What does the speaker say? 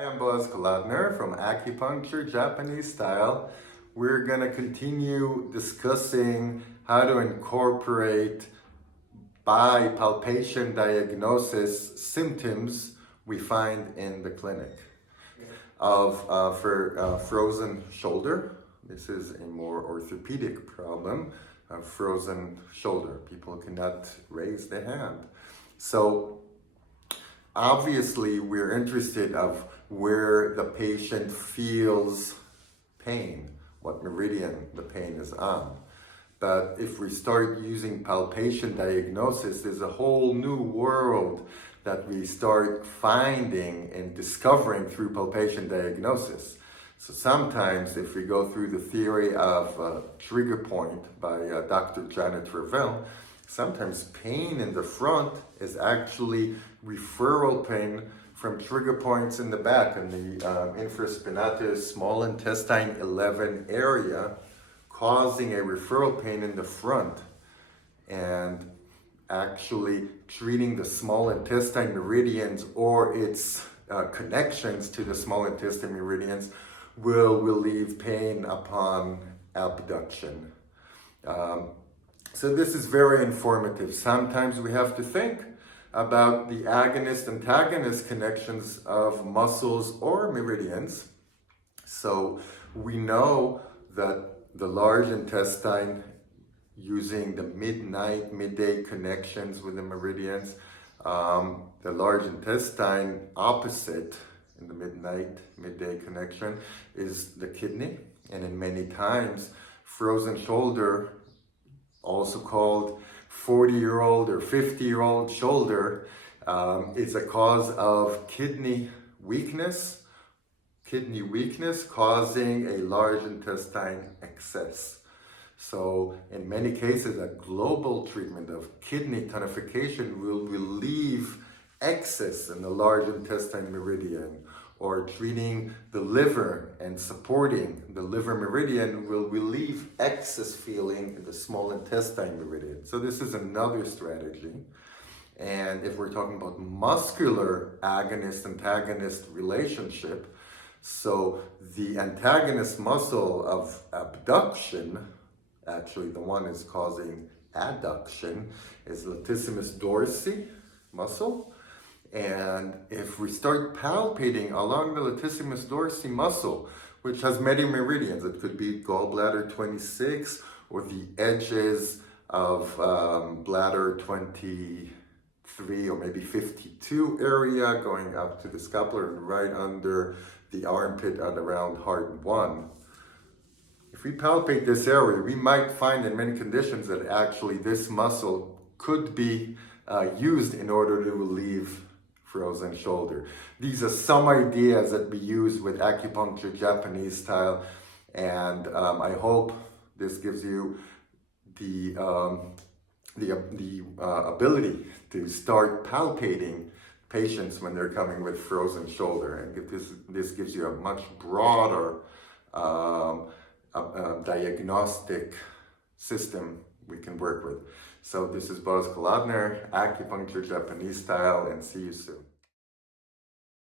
Hi, I'm Buzz Kolodner from Acupuncture, Japanese style. We're going to continue discussing how to incorporate by palpation diagnosis symptoms we find in the clinic for frozen shoulder. This is a more orthopedic problem of frozen shoulder. People cannot raise their hand. So obviously, we're interested of where the patient feels pain, what meridian the pain is on. But if we start using palpation diagnosis, there's a whole new world that we start finding and discovering through palpation diagnosis. So sometimes if we go through the theory of trigger point by Dr. Janet Ravel, sometimes pain in the front is actually referral pain from trigger points in the back in the infraspinatus small intestine 11 area, causing a referral pain in the front, and actually treating the small intestine meridians or its connections to the small intestine meridians will relieve pain upon abduction. So this is very informative. Sometimes we have to think about the agonist-antagonist connections of muscles or meridians. So we know that the large intestine, using the midday connections with the meridians, the large intestine opposite in the midday connection is the kidney. And in many times, frozen shoulder, also called 40-year-old or 50-year-old shoulder, is a cause of kidney weakness causing a large intestine excess. So in many cases, a global treatment of kidney tonification will relieve excess in the large intestine meridian, or treating the liver and supporting the liver meridian will relieve excess feeling in the small intestine meridian. So this is another strategy. And if we're talking about muscular agonist-antagonist relationship, so the antagonist muscle of abduction, actually the one is causing adduction, is latissimus dorsi muscle. And if we start palpating along the latissimus dorsi muscle, which has many meridians, it could be gallbladder 26 or the edges of bladder 23 or maybe 52 area going up to the scapular and right under the armpit at around heart 1. If we palpate this area, we might find in many conditions that actually this muscle could be used in order to relieve frozen shoulder. These are some ideas that we use with acupuncture Japanese style, and I hope this gives you the ability to start palpating patients when they're coming with frozen shoulder, and this gives you a much broader diagnostic system we can work with. So this is Buzz Kolodner, Acupuncture Japanese style, and see you soon.